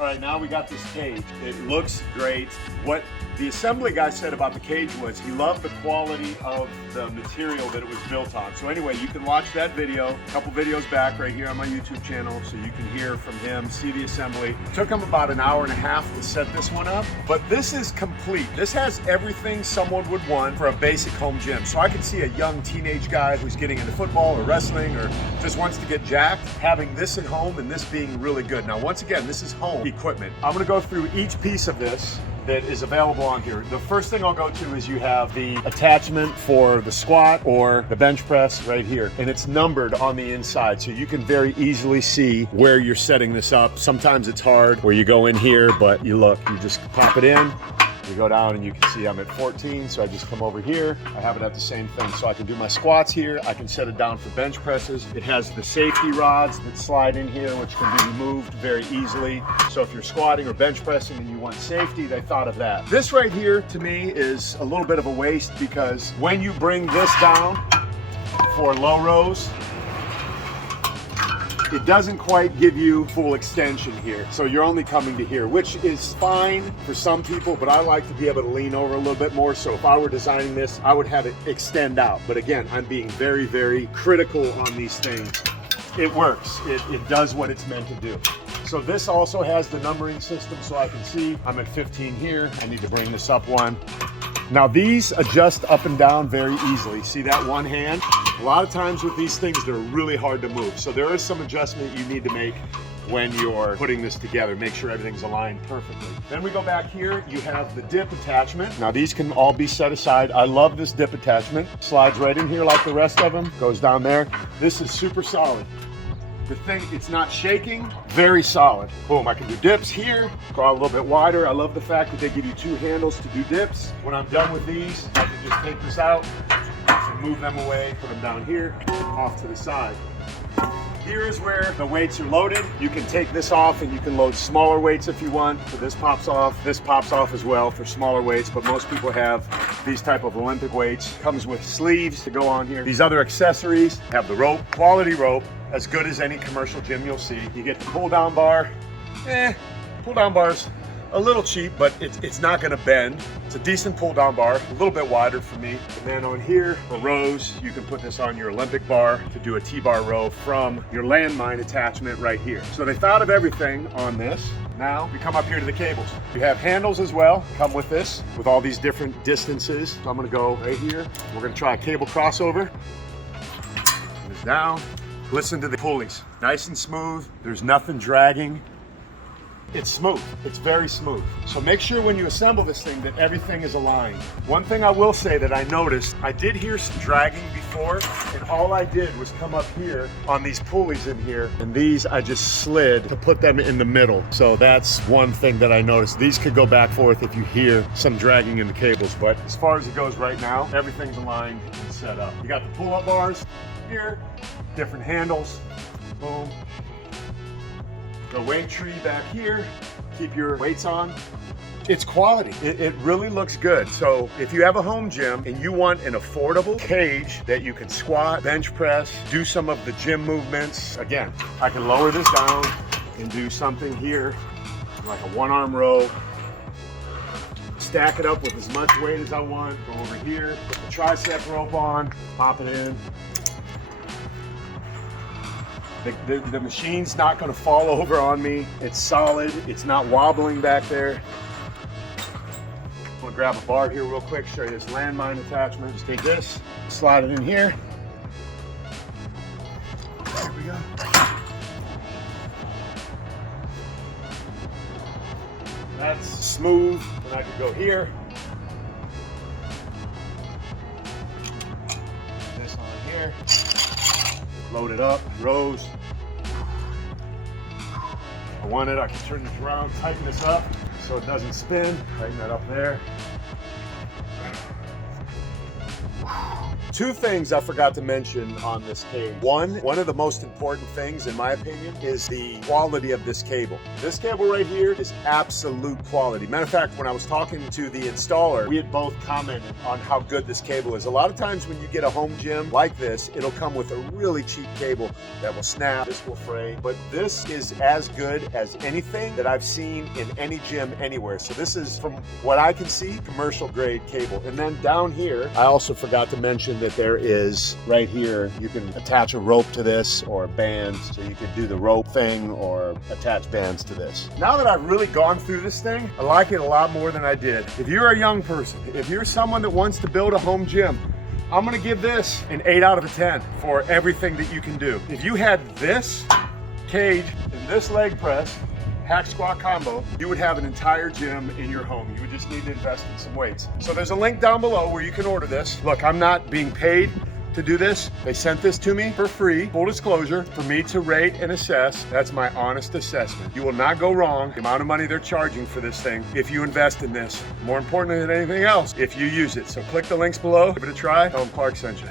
All right, now we got this cage. It looks great. What the assembly guy said about the cage was he loved the quality of the material that it was built on. So anyway, you can watch that video, a couple videos back right here on my YouTube channel, so you can hear from him, see the assembly. It took him about an hour and a half to set this one up, but this is complete. This has everything someone would want for a basic home gym. So I can see a young teenage guy who's getting into football or wrestling or just wants to get jacked, having this at home and this being really good. Now, once again, this is home equipment. I'm gonna go through each piece of this that is available on here. The first thing I'll go to is you have the attachment for the squat or the bench press right here, and it's numbered on the inside, so you can very easily see where you're setting this up. Sometimes it's hard where you go in here, but you just pop it in, you go down and you can see I'm at 14, so I just come over here. I have it at the same thing, so I can do my squats here. I can set it down for bench presses. It has the safety rods that slide in here, which can be removed very easily. So if you're squatting or bench pressing and you want safety, they thought of that. This right here, to me, is a little bit of a waste because when you bring this down for low rows, it doesn't quite give you full extension here. So you're only coming to here, which is fine for some people, but I like to be able to lean over a little bit more. So if I were designing this, I would have it extend out. But again, I'm being very, very critical on these things. It works, it does what it's meant to do. So this also has the numbering system, so I can see I'm at 15 here. I need to bring this up one. Now these adjust up and down very easily. See that one hand? A lot of times with these things, they're really hard to move. So there is some adjustment you need to make when you're putting this together. Make sure everything's aligned perfectly. Then we go back here, you have the dip attachment. Now these can all be set aside. I love this dip attachment. Slides right in here like the rest of them, goes down there. This is super solid. The thing, it's not shaking, very solid. Boom, I can do dips here, go out a little bit wider. I love the fact that they give you two handles to do dips. When I'm done with these, I can just take this out, and move them away, put them down here, off to the side. Here is where the weights are loaded. You can take this off and you can load smaller weights if you want. So this pops off as well for smaller weights, but most people have these type of Olympic weights. Comes with sleeves to go on here. These other accessories have the rope, quality rope, as good as any commercial gym you'll see. You get the pull down bar. Pull down bar's a little cheap, but it's not gonna bend. It's a decent pull down bar, a little bit wider for me. And then on here, for rows, you can put this on your Olympic bar to do a T-bar row from your Landmine attachment right here. So they thought of everything on this. Now we come up here to the cables. You have handles as well, come with this, with all these different distances. So I'm gonna go right here. We're gonna try a cable crossover. This down. Listen to the pulleys, nice and smooth. There's nothing dragging. It's smooth, it's very smooth. So make sure when you assemble this thing that everything is aligned. One thing I will say that I noticed, I did hear some dragging before, and all I did was come up here on these pulleys in here, and these I just slid to put them in the middle. So that's one thing that I noticed. These could go back and forth if you hear some dragging in the cables, but as far as it goes right now, everything's aligned and set up. You got the pull-up bars here, different handles, boom. The weight tree back here, keep your weights on. It's quality, it really looks good. So if you have a home gym and you want an affordable cage that you can squat, bench press, do some of the gym movements, again, I can lower this down and do something here, like a one arm row, stack it up with as much weight as I want, go over here, put the tricep rope on, pop it in. The machine's not going to fall over on me. It's solid. It's not wobbling back there. I'm going to grab a bar here real quick, show you this Landmine attachment. Just take this, slide it in here. There we go. That's smooth. And I can go here. This on here. Load it up, rows. I want it, I can turn this around, tighten this up so it doesn't spin. Tighten that up there. Two things I forgot to mention on this cage. One of the most important things, in my opinion, is the quality of this cable. This cable right here is absolute quality. Matter of fact, when I was talking to the installer, we had both commented on how good this cable is. A lot of times when you get a home gym like this, it'll come with a really cheap cable that will snap, this will fray, but this is as good as anything that I've seen in any gym anywhere. So this is, from what I can see, commercial grade cable. And then down here, I also forgot to mention that there is, right here, you can attach a rope to this or a band, so you could do the rope thing or attach bands to this. Now that I've really gone through this thing, I like it a lot more than I did. If you're a young person, if you're someone that wants to build a home gym, I'm gonna give this an 8 out of 10 for everything that you can do. If you had this cage and this leg press, hack squat combo, you would have an entire gym in your home. You would just need to invest in some weights. So there's a link down below where you can order this. Look, I'm not being paid to do this. They sent this to me for free, full disclosure, for me to rate and assess. That's my honest assessment. You will not go wrong. The amount of money they're charging for this thing if you invest in this. More important than anything else, if you use it. So click the links below, give it a try. Tell them Clark sent you.